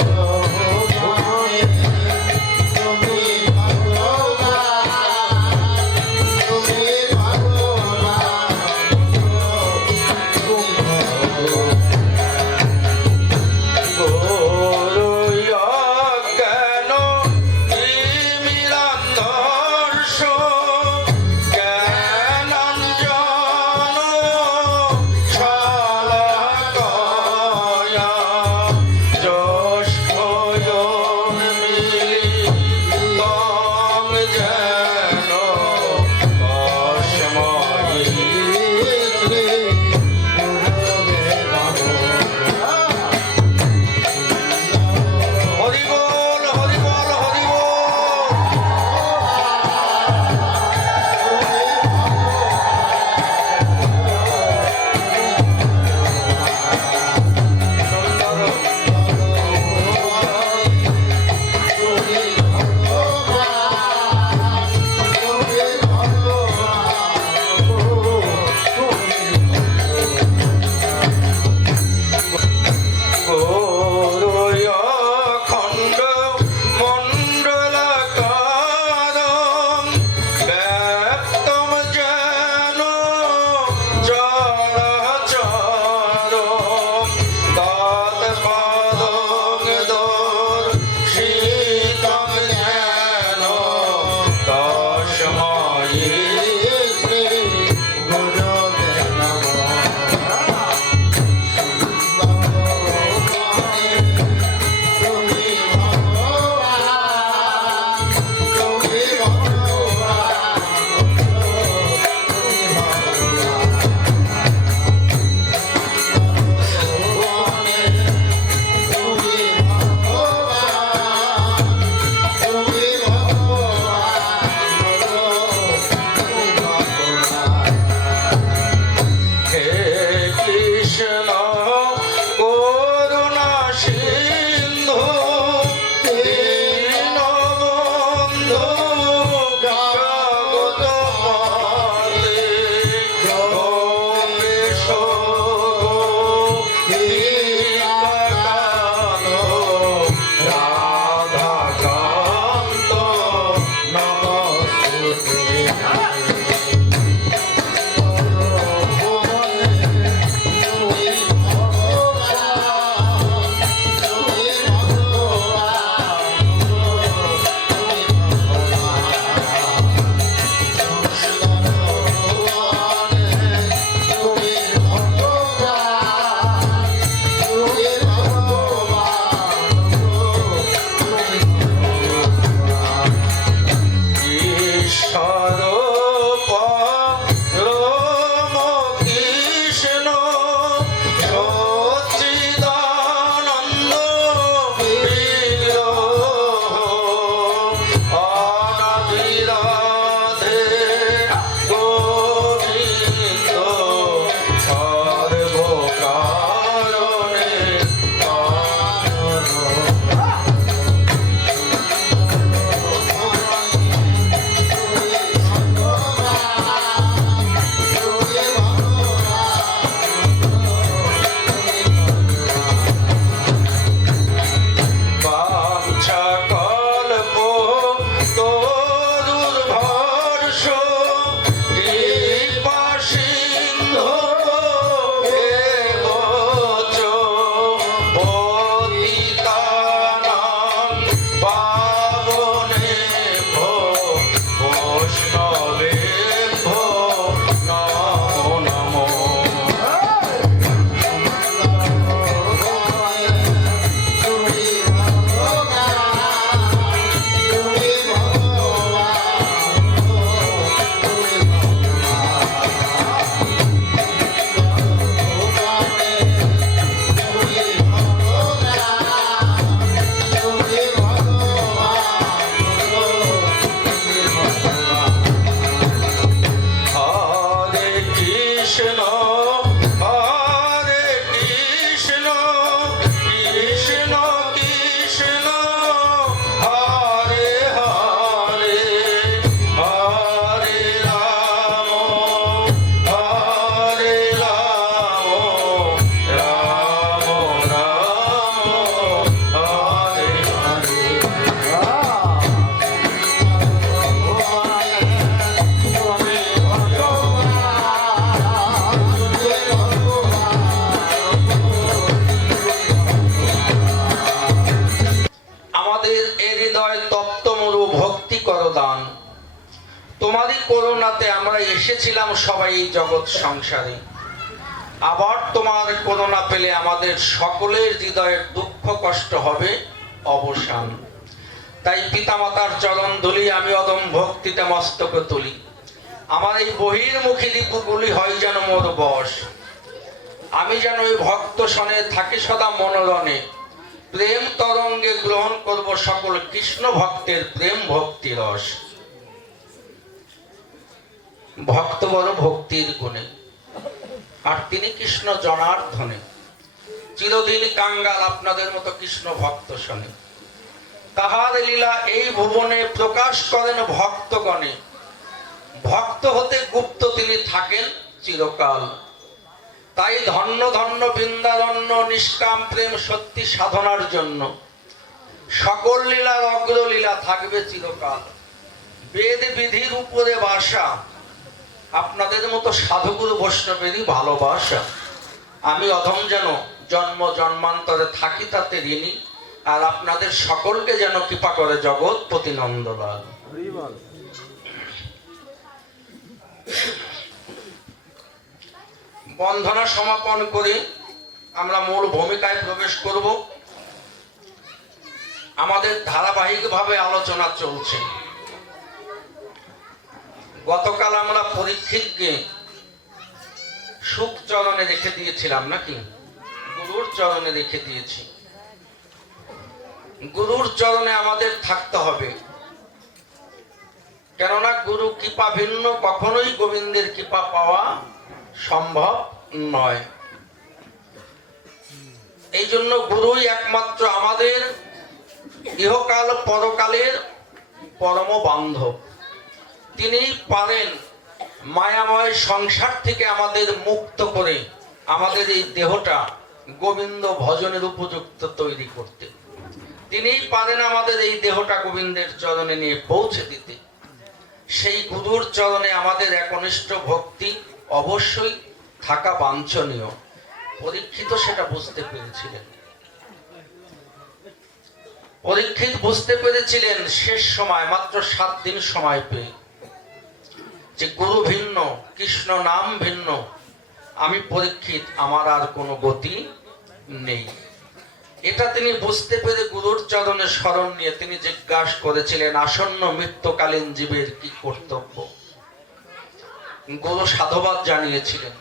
Oh. এসেছিলাম সবাই এই জগৎ সংসারে। আবার তোমার কোনো না পেলে আমাদের সকলের হৃদয়ের দুঃখ কষ্ট হবে অবসান। তাই পিতামাতার চরণ ধুলি আমি অদম ভক্তিতে মস্তকে তুলি। আমার এই বহির্মুখী দীপগুলি হয় যেন মোর বস আমি যেন ওই ভক্ত সনে থাকি সদা মনোরণে। প্রেম তরঙ্গে গ্রহণ করব সকল কৃষ্ণ ভক্তের প্রেম ভক্তি রস। ভক্ত বড় ভক্তির গুণে। আর তিনি কৃষ্ণ জনার্ধনে চিরদিন কাঙ্গাল আপনাদের মতো কৃষ্ণ ভক্ত শোনে। তাহার লীলা এই ভুবনে প্রকাশ করেন ভক্তগণে। ভক্ত হতে গুপ্ত তিনি থাকেন চিরকাল। তাই ধন্য ধন্য বৃন্দারণ্য নিষ্কাম প্রেম সত্যি সাধনার জন্য। সকল লীলার অগ্রলীলা থাকবে চিরকাল। বেদ বিধির উপরে বাসা। আপনাদের মতো সাধুগুরু বৈষ্ণবেরই ভালোবাসা। আমি অধম যেন জন্ম জন্মান্তরে থাকি তাতে ঋণী, আর আপনাদের সকলকে যেন কৃপা করে জগৎপতি নন্দলাল বন্ধনা সমাপন করে। আমরা মূল ভূমিকায় প্রবেশ করব। আমাদের ধারাবাহিকভাবে আলোচনা চলছে। গতকাল আমরা পরীক্ষিতকে সুখ চরণে রেখে দিয়েছিলাম নাকি? গুরুর চরণে রেখে দিয়েছি। গুরুর চরণে আমাদের থাকতে হবে। কেননা গুরু কৃপা ভিন্ন, কখনোই গোবিন্দের কৃপা পাওয়া সম্ভব নয়। এই জন্য গুরুই একমাত্র আমাদের ইহকাল পরকালের পরম বান্ধব তিনি পারেন মায়াময় সংসার থেকে আমাদের মুক্ত করে আমাদের এই দেহটা গোবিন্দ ভজনের উপযুক্ত তৈরি করতে। তিনিই পারেন আমাদের এই দেহটা গোবিন্দের চরণে নিয়ে পৌঁছে দিতে। সেই গুরুর চরণে আমাদের একনিষ্ঠ ভক্তি অবশ্যই থাকা বাঞ্ছনীয়। পরীক্ষিত সেটা বুঝতে পেরেছিলেন। পরীক্ষিত বুঝতে পেরেছিলেন শেষ সময়, মাত্র সাত দিন সময় পেয়ে। যে গুরু ভিন্ন, কৃষ্ণ নাম ভিন্ন। আমি পরীক্ষিত, আমার আর কোনো গতি নেই। এটা তিনি বুঝতে পেরে গুরুর চরণে স্মরণ নিয়ে তিনি জিজ্ঞাসা করেছিলেন, আসন্ন মৃত্যুকালীন জীবের কি কর্তব্য? গুরু সাধুবাদ জানিয়েছিলেন।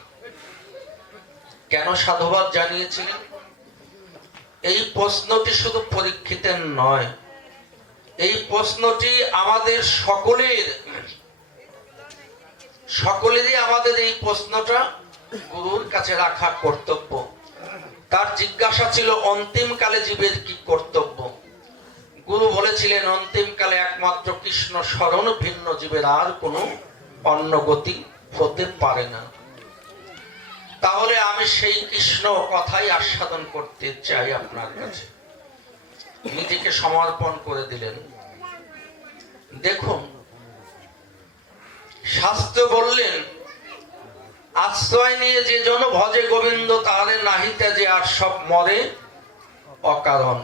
কেন সাধুবাদ জানিয়েছিলেন? এই প্রশ্নটি শুধু পরীক্ষিতের নয়, এই প্রশ্নটি আমাদের সকলের সকলেরই আমাদের এই প্রশ্নটা গুরুর কাছে রাখা কর্তব্য। তার জিজ্ঞাসা ছিল অন্তিম কালে জীবের কি কর্তব্য? গুরু বলেছিলেন অন্তিম কালে একমাত্র কৃষ্ণ স্মরণ, ভিন্ন জীবের আর কোনো অন্য গতি হতে পারে না। তাহলে আমি সেই কৃষ্ণ কথাই আস্বাদন করতে চাই আপনার কাছে। নিজেকে সমর্পণ করে দিলেন। দেখুন বললেন, আশ্রয় নিয়ে যে জন ভজে গোবিন্দ, তাহলে নাহিতে যে আর সব মরে অকারণ।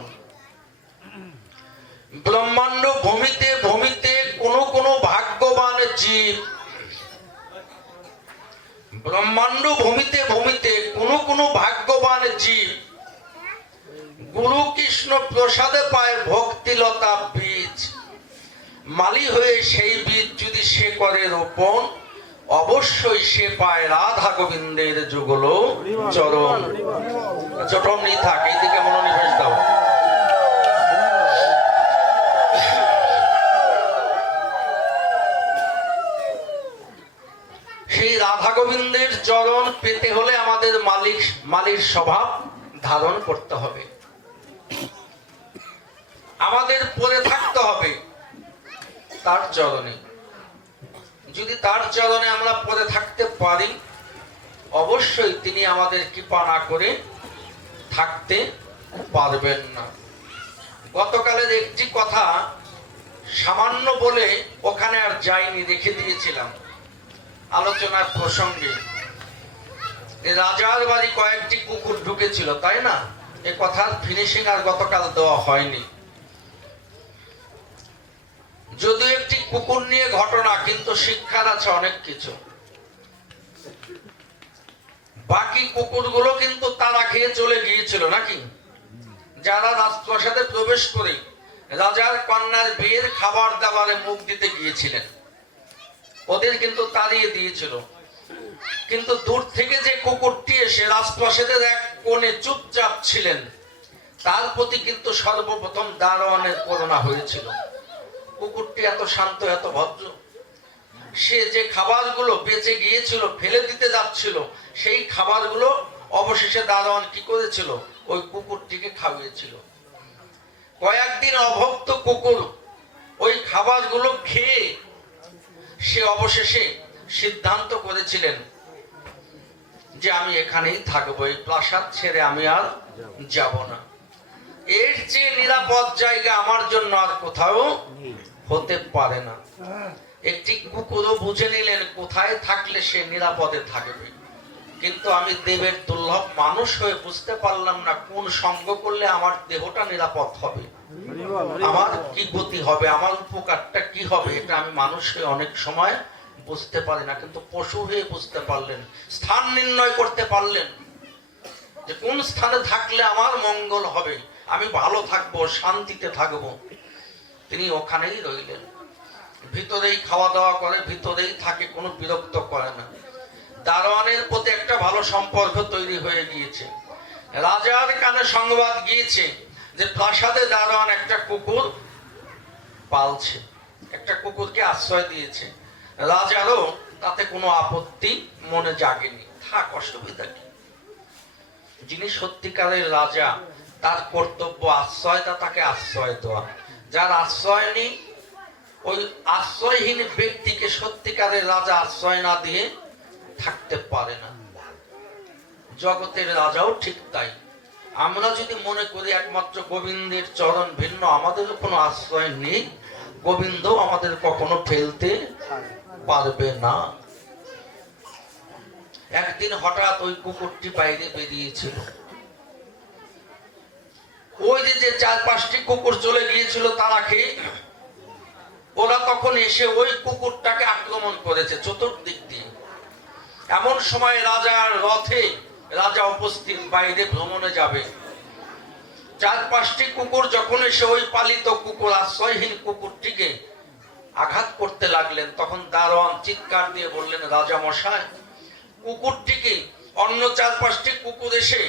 ব্রহ্মাণ্ড ভূমিতে ভূমিতে কোন কোন ভাগ্যবান জীব, ব্রহ্মাণ্ড ভূমিতে ভূমিতে কোন কোন ভাগ্যবান জীব, গুরু কৃষ্ণ প্রসাদে পায় ভক্তিলতা বীজ। মালি হয়ে সেই বীজ যদি সে করে রোপণ অবশ্যই সে পায় রাধা গোবিন্দের যুগল চরণ। চটম নেই থাক, এই দিকে মনোনিবেশ দাও। সেই রাধা গোবিন্দের চরণ পেতে হলে আমাদের মালিক, মালির স্বভাব ধারণ করতে হবে। আমাদের পরে থাকতে হবে তার চরণে। যদি তার চরণে আমরা পরে থাকতে পারি, অবশ্যই তিনি আমাদের কৃপা না করে থাকতে পারবেন না। গতকালের একটি কথা সামান্য বলে ওখানে আর যাইনি, রেখে দিয়েছিলাম আলোচনার প্রসঙ্গে। রাজার বাড়ি কয়েকটি কুকুর ঢুকেছিল, তাই না? এ কথার ফিনিশিং আর গতকাল দেওয়া হয়নি। যদিও একটি কুকুর নিয়ে ঘটনা, কিন্তু শিক্ষার আছে অনেক কিছু। বাকি কুকুরগুলো কিন্তু তারা খেয়ে চলে গিয়েছিল, নাকি? যারা রাজপ্রাসাদে প্রবেশ করে রাজার কন্যার বিয়ের খাবার দাবারে মুখ দিতে গিয়েছিলেন, ওদের কিন্তু তাড়িয়ে দিয়েছিল। কিন্তু দূর থেকে যে কুকুরটি এসে রাজপ্রাসাদের এক কোণে চুপচাপ ছিলেন, তার প্রতি কিন্তু সর্বপ্রথম দারোয়ানের করোনা হয়েছিল। কুকুরটি এত শান্ত, এত ভদ্র। সে যে খাবারগুলো বেঁচে গিয়েছিল, ফেলে দিতে যাচ্ছিল, সেই খাবারগুলো অবশেষে দারোয়ান কি করেছিল? ওই কুকুরটিকে খাওয়িয়েছিল। কয়েকদিন অভক্ত কুকুর ওই খাবারগুলো খেয়ে সে অবশেষে সিদ্ধান্ত করেছিলেন যে আমি এখানেই থাকব, এই প্রাসাদ ছেড়ে আমি আর যাব না। এর চেয়ে নিরাপদ জায়গা আমার জন্য আর কোথাও হতে পারে না। একটি কুকুরও বুঝে নিলেন কোথায় থাকলে সে নিরাপদে থাকবে। কিন্তু আমি দেবের দুর্লভ মানুষ হয়ে বুঝতে পারলাম না কোন সঙ্গ করলে আমার দেহটা নিরাপদ হবে। আমার কি গতি হবে? আমার উপকারটা কি হবে? এটা আমি মানুষ হয়ে অনেক সময় বুঝতে পারি না। কিন্তু পশু হয়ে বুঝতে পারলেন, স্থান নির্ণয় করতে পারলেন যে কোন স্থানে থাকলে আমার মঙ্গল হবে। আমি ভালো থাকব, শান্তিতে থাকব। তিনি ওখানেই রইলেন। ভিতরেই খাওয়া দাওয়া করে, ভিতরেই থাকে, কোনো বিরক্ত করে না। দারোয়ানের প্রতি একটা ভালো সম্পর্ক তৈরি হয়ে গিয়েছে। রাজার কানে সংবাদ গিয়েছে যে প্রাসাদে দারোয়ান একটা কুকুর পালছে, একটা কুকুরকে আশ্রয় দিয়েছে। রাজারও তাতে কোনো আপত্তি মনে জাগেনি। থাক, অসুবিধা কি? যিনি সত্যিকারের রাজা তার কর্তব্য আশ্রয়টা তাকে আশ্রয় দেওয়া। যার আশ্রয় নেই, ওই আশ্রয়হীন ব্যক্তিকে সত্যিকারের রাজা আশ্রয় না দিয়ে থাকতে পারে না। জগতের রাজাও ঠিক তাই। আমরা যদি মনে করি একমাত্র গোবিন্দের চরণ ভিন্ন, আমাদের কোনো আশ্রয় নেই গোবিন্দ আমাদের কখনো ফেলতে পারবে না। একদিন হঠাৎ ওই কুকুরটি বাইরে বেরিয়েছিল। ওই যে যে চার পাঁচটি কুকুর চলে গিয়েছিল তারা খেয়ে ওরা তখন এসে ওই কুকুরটাকে আক্রমণ করেছে চতুর্দিক দিয়ে। এমন সময় রাজার রথে রাজা উপস্থিত, বাইরে ভ্রমণে যাবে। চার পাঁচটি কুকুর যখন এসে ওই পালিত কুকুর আশ্রয়হীন কুকুরটিকে আঘাত করতে লাগলেন, তখন দারোয়ান চিৎকার দিয়ে বললেন, রাজা মশাই, কুকুরটিকে অন্য চার পাঁচটি কুকুর এসে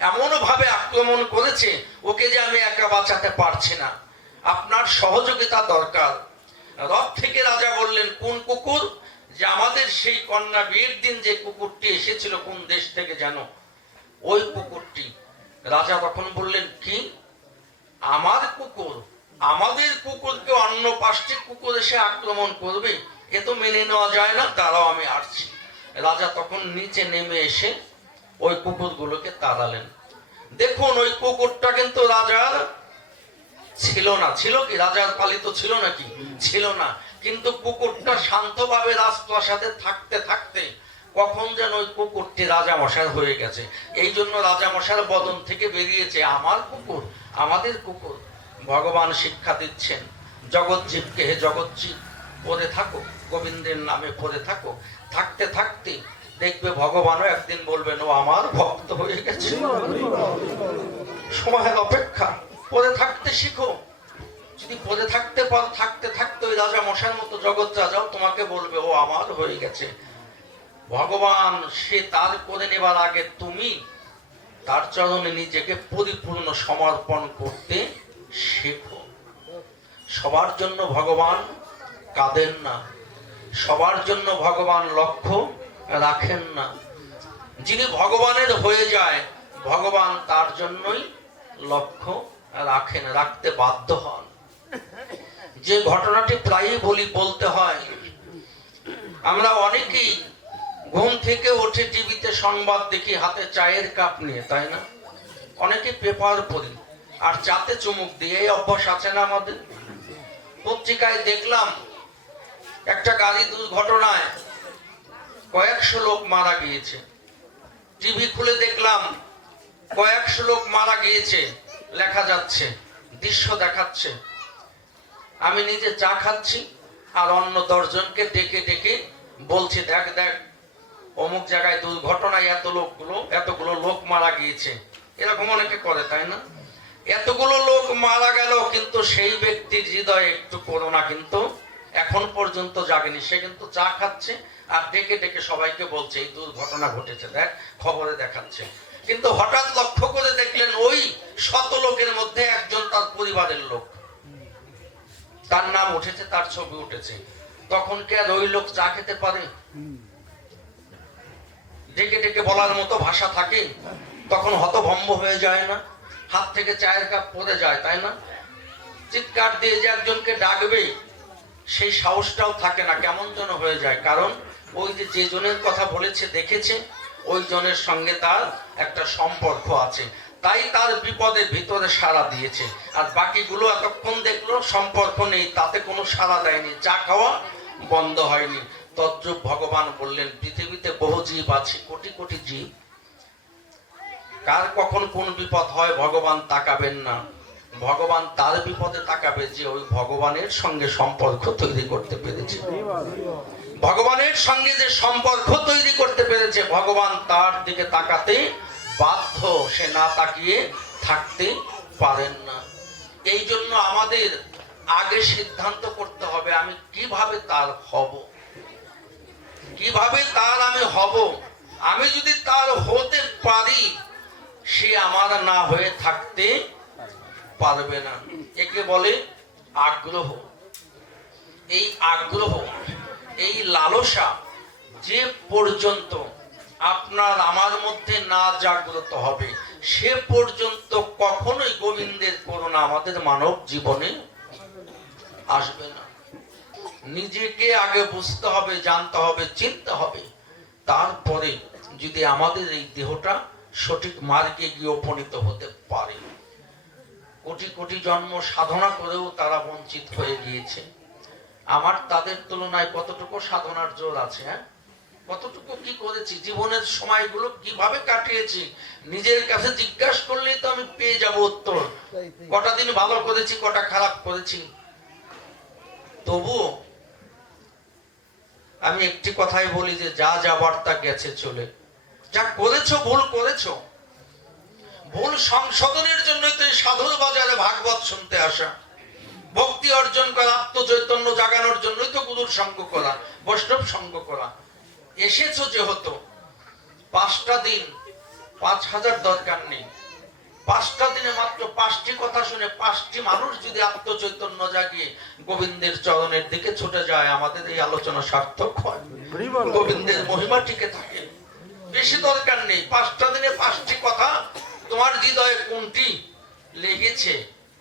এমন ভাবে আক্রমণ করেছে, ওকে যে আমি একা বাঁচাতে পারছি না। আপনার সহযোগিতা দরকার। রথ থেকে রাজা বললেন, কোন কুকুর যে আমাদের সেই কন্যা বিয়ের দিন যে কুকুরটি এসেছিল, কোন দেশ থেকে যেন, ওই কুকুরটি। রাজা তখন বললেন, কি? আমার কুকুর? আমাদের কুকুরকে অন্য পাঁচটি কুকুর এসে আক্রমণ করবে? এ তো মেনে নেওয়া যায় না তারাও আমি আসছি। রাজা তখন নিচে নেমে এসে ওই কুকুরগুলোকে তাড়ালেন। দেখুন, ওই কুকুরটা কিন্তু রাজার ছিল না। ছিল কি? রাজার পালিত ছিল নাকি? ছিল না। কিন্তু কুকুরটা শান্তভাবে রাজপ্রাসাদে থাকতে থাকতে কখন যেন ওই কুকুরটি রাজা মশার হয়ে গেছে। এই জন্য রাজা মশার বদন থেকে বেরিয়েছে আমার কুকুর, আমাদের কুকুর। ভগবান শিক্ষা দিচ্ছেন জগৎজীবকে হে জগৎজীব পড়ে থাকো, গোবিন্দের নামে পড়ে থাকো। থাকতে থাকতে দেখবে ভগবানও একদিন বলবেন, ও, আমার ভক্ত হয়ে গেছে। সময়ের অপেক্ষা। পড়ে থাকতে শিখো। যদি পড়ে থাকতে পারো, থাকতে থাকতে ওই রাজা মশার মতো জগৎ রাজাও তোমাকে বলবে, ও, আমার হয়ে গেছে। ভগবান, সে তার করে নেবার আগে তুমি তার চরণে নিজেকে পরিপূর্ণ সমর্পণ করতে শেখো। সবার জন্য ভগবান কাঁদেন না। সবার জন্য ভগবান লক্ষ্য রাখেন না। যিনি ভগবানের হয়ে যায়, ভগবান তার জন্যই লক্ষ্য রাখেন, রাখতে বাধ্য হন। যে ঘটনাটি প্রায়ই বলি বলতে হয়, আমরা অনেকেই ঘুম থেকে উঠে টিভিতে সংবাদ দেখি, হাতে চায়ের কাপ নিয়ে, তাই না? অনেকে পেপার পড়ি, আর চাতে চুমুক দিয়ে, এই অভ্যাস আছে না আমাদের? পত্রিকায় দেখলাম, একটা গাড়ি দুর্ঘটনায় কয়েকশো লোক মারা গিয়েছে। টিভি খুলে দেখলাম, কয়েকশো লোক মারা গিয়েছে, লেখা যাচ্ছে, দৃশ্য দেখাচ্ছে। আমি নিজে চা খাচ্ছি, আর অন্য দশজনকে ডেকে ডেকে বলছি, দেখ দেখ, অমুক জায়গায় দুর্ঘটনায় এত লোকগুলো, এতগুলো লোক মারা গিয়েছে। এরকম অনেকে করে, তাই না? এতগুলো লোক মারা গেল, কিন্তু সেই ব্যক্তির হৃদয়ে একটু করোনা কিন্তু এখন পর্যন্ত জাগেনি। সে কিন্তু চা খাচ্ছে আর ডেকে ডেকে সবাইকে বলছে, এই দুর্ঘটনা ঘটেছে, দেখ, খবরে দেখাচ্ছে। কিন্তু হঠাৎ লক্ষ্য করে দেখলেন ওই শত লোকের মধ্যে একজন তার পরিবারের লোক। তার নাম উঠেছে, তার ছবি উঠেছে। তখন কি আর ওই লোক চা খেতে পারে? ডেকে ডেকে বলার মতো ভাষা থাকে। তখন হতভম্ব হয়ে যায় না। হাত থেকে চায়ের কাপ পরে যায়, তাই না? চিৎকার দিয়ে যে একজনকে ডাকবে সেই সাহসটাও থাকে না কেমন যেন হয়ে যায়। কারণ ওই যে জনের কথা বলেছে, দেখেছে, ওই জনের সঙ্গে তার একটা সম্পর্ক আছে। তাই তার বিপদের ভিতরে সাড়া দিয়েছে। আর বাকিগুলো এতক্ষণ দেখল, সম্পর্ক নেই, তাতে কোনো সাড়া দেয়নি। চা খাওয়া বন্ধ হয়নি। তদ্রুপ ভগবান বললেন, পৃথিবীতে বহু জীব আছে, কোটি কোটি জীব। কার কখন কোন বিপদ হয়, ভগবান তাকাবেন না। ভগবান তার বিপদে তাকাবে যে ওই ভগবানের সঙ্গে সম্পর্ক তৈরি করতে পেরেছে। ভগবানের সঙ্গে যে সম্পর্ক তৈরি করতে পেরেছে, ভগবান তার দিকে তাকাতে বাধ্য, সে না তাকিয়ে থাকতে পারেন না। এই জন্য আমাদের আগে সিদ্ধান্ত করতে হবে, আমি কীভাবে তার হব? কীভাবে তার আমি হব? আমি যদি তার হতে পারি, সে আমার না হয়ে থাকতে পারবে না। একে বলে আগ্রহ। এই আগ্রহ, এই লালসা যে পর্যন্ত আপনার আমার মধ্যে না জাগ্রত হবে, সে পর্যন্ত কখনোই গোবিন্দের করুণা আমাদের মানব জীবনে আসবে না। নিজেকে আগে বুঝতে হবে, জানতে হবে, চিনতে হবে। তারপরে যদি আমাদের এই দেহটা সঠিক মার্গে গিয়ে উপনীত হতে পারে। কোটি কোটি জন্ম সাধনা করেও তারা বঞ্চিত হয়ে গিয়েছে। আমার তাদের তুলনায় কতটুকু সাধনার জোর আছে হ্যাঁ? কতটুকু কি করেছি? জীবনের সময়গুলো কীভাবে কাটিয়েছি? নিজের কাছে জিজ্ঞাসা করলেই তো আমি পেয়ে যাব উত্তর। কটা দিন ভালো করেছি, কটা খারাপ করেছি? তবুও আমি একটি কথাই বলি যে, যা যাবার তা গেছে চলে। যা করেছ, ভুল করেছ ভুল সংশোধনের জন্যই তো সাধুর বাজারে ভাগবত শুনতে আসা। ভক্তি অর্জন করা আত্মচৈতন্য জাগানোর জন্যই তো গুরুর সঙ্গ করা বৈষ্ণব সঙ্গ করা। এসেছ যেহেতু পাঁচটা দিন পাঁচ হাজার দরকার নেই। পাঁচটা দিনে মাত্র পাঁচটি কথা শুনে পাঁচটি মানুষ যদি আত্মচৈতন্য জাগিয়ে গোবিন্দের চরণের দিকে ছুটে যায় আমাদের এই আলোচনা সার্থক হয়। গোবিন্দের মহিমা টিকে থাকে। বেশি দরকার নেই। পাঁচটা দিনে পাঁচটি তোমার হৃদয়ে কোনটি লেগেছে,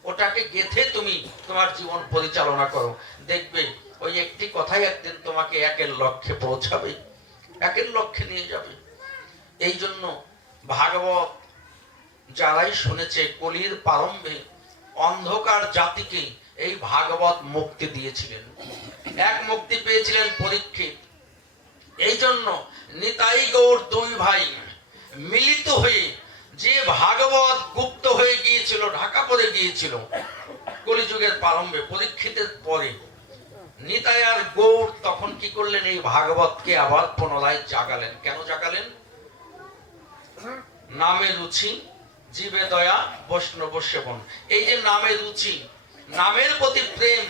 ওটাকে গেথে তুমি তোমার জীবন পরিচালনা করো। দেখবে ওই একটি কথাই একদিন তোমাকে একের লক্ষ্যে পৌঁছাবে, একের লক্ষ্যে নিয়ে যাবে। এই জন্য ভাগবত যারাই শুনেছে, কলির প্রারম্ভে অন্ধকার জাতিকে এই ভাগবত মুক্তি দিয়েছিলেন। এক মুক্তি পেয়েছিলেন পরীক্ষিত এই জন্য নিতাই গৌর দুই ভাই মিলিত হয়ে যে ভাগবত গুপ্ত হয়ে গিয়েছিল, ঢাকা পড়ে গিয়েছিল, কলিযুগের প্রারম্ভে, পরীক্ষিতের পরে, নিতাই আর গৌর তখন কি করলেন? এই ভাগবতকে আবার পুনরায় জাগালেন। কেন জাগালেন? নামে রুচি, জীবে দয়া, বৈষ্ণব সেবন। এই যে নামে রুচি, নামের প্রতি প্রেম,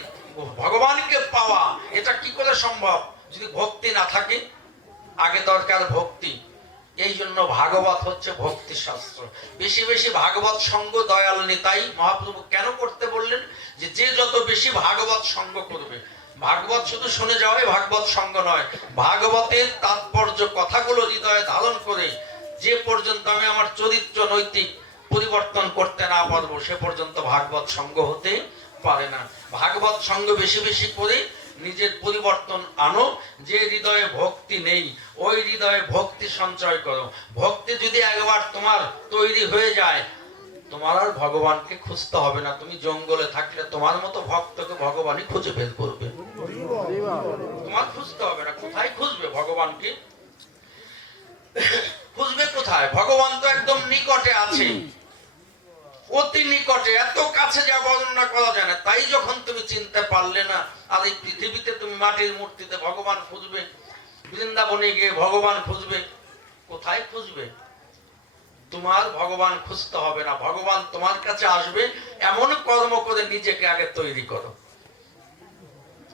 ভগবানকে পাওয়া, এটা কি করে সম্ভব? যদি ভক্তি না থাকে, আগে দরকার ভক্তি। এই জন্য ভাগবত হচ্ছে ভক্তি শাস্ত্র বেশি বেশি ভাগবত সঙ্গ দয়াল নিতাই মহাপ্রভু কেন করতে বললেন? যে যে যত বেশি ভাগবত সঙ্গ করবে, ভাগবত শুধু শুনে যাওয়াই ভাগবত সঙ্গ নয়, ভাগবতের তাৎপর্য কথাগুলো হৃদয়ে ধারণ করে যে পর্যন্ত আমি আমার চরিত্র নৈতিক পরিবর্তন করতে না পারব, সে পর্যন্ত ভাগবত সঙ্গ হতে পারে না। ভাগবত সঙ্গ বেশি বেশি করে নিজের পরিবর্তন আনো, যে হৃদয়ে ভক্তি নেই, ওই হৃদয়ে ভক্তি সঞ্চয় করো। ভক্তি যদি একবার তোমার তৈরি হয়ে যায়, তোমার আর ভগবানকে খুঁজতে হবে না। তুমি জঙ্গলে থাকলে তোমার মতো ভক্তকে ভগবানই খুঁজে বের করবে। তোমার খুঁজতে হবে না। কোথায় খুঁজবে ভগবানকে? খুঁজবে কোথায়? ভগবান তো একদম নিকটে আছে। অতি নিকটে, এত কাছে যা বর্ণনা করা যায় না। তাই যখন তুমি চিনতে পারলে না, আর এই পৃথিবীতে তুমি মাটির মূর্তিতে ভগবান খুঁজবে, বৃন্দাবনে গিয়ে ভগবান খুঁজবে, কোথায় খুঁজবে? তোমার ভগবান খুঁজতে হবে না। ভগবান তোমার কাছে আসবে, এমন কর্ম করে নিজেকে আগে তৈরি করো।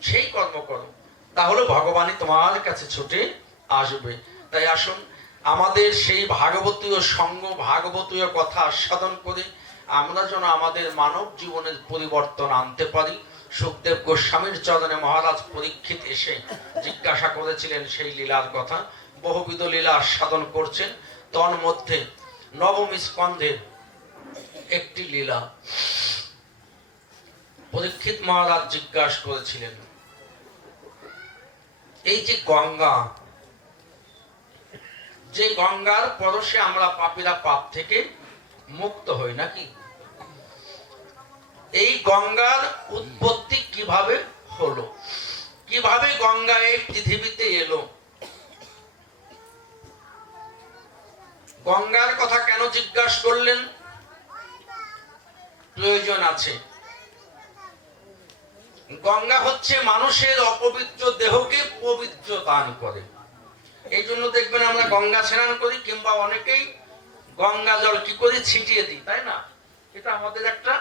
সেই কর্ম করো। তাহলে ভগবানই তোমার কাছে ছুটে আসবে। তাই আসুন, আমাদের সেই ভাগবতীয় সঙ্গ, ভাগবতীয় কথা আস্বাদন করে আমরা যেন আমাদের মানব জীবনের পরিবর্তন আনতে পারি। সুখদেব গোস্বামীর চরণে মহারাজ পরীক্ষিত এসে জিজ্ঞাসা করেছিলেন সেই লীলার কথা। বহুবিধ লীলা আস্বাদন করছেন। তন্মধ্যে নবম স্কন্ধের একটি লীলা। পরীক্ষিত মহারাজ জিজ্ঞাসা করেছিলেন, এই যে গঙ্গা, যে গঙ্গার পরশে আমরা পাপীরা পাপ থেকে মুক্ত হই নাকি? এই গঙ্গার উৎপত্তি কীভাবে হলো? কীভাবে গঙ্গা এই পৃথিবীতে এলো? গঙ্গার কথা কেন জিজ্ঞাসা করলেন? প্রয়োজন আছে। গঙ্গা হচ্ছে মানুষের অপবিত্র দেহকে পবিত্র দান করে। এই জন্য দেখবেন আমরা গঙ্গা স্নান করি কিংবা অনেকেই গঙ্গা জল কি করে ছিটিয়ে দিই, তাই না? এটা আমাদের একটা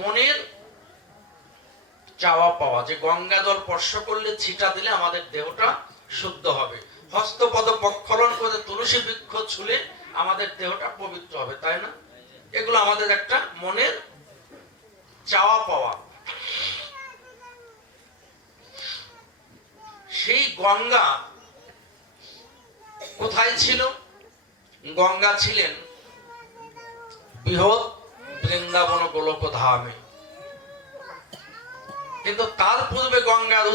মনের চাওয়া পাওয়া, যে গঙ্গা জল স্পর্শ করলে ছিটা দিলে আমাদের দেহটা শুদ্ধ হবে। হস্তপদ পক্ষরণ করে তুলসী বৃক্ষ ছুলে আমাদের দেহটা পবিত্র হবে, তাই না? এগুলো আমাদের একটা মনের চাওয়া পাওয়া। সেই গঙ্গা কোথায় ছিল? গঙ্গা ছিলেন বৃহৎ বৃন্দাবন গোলক ধামে কিন্তু তার পূর্বে গঙ্গার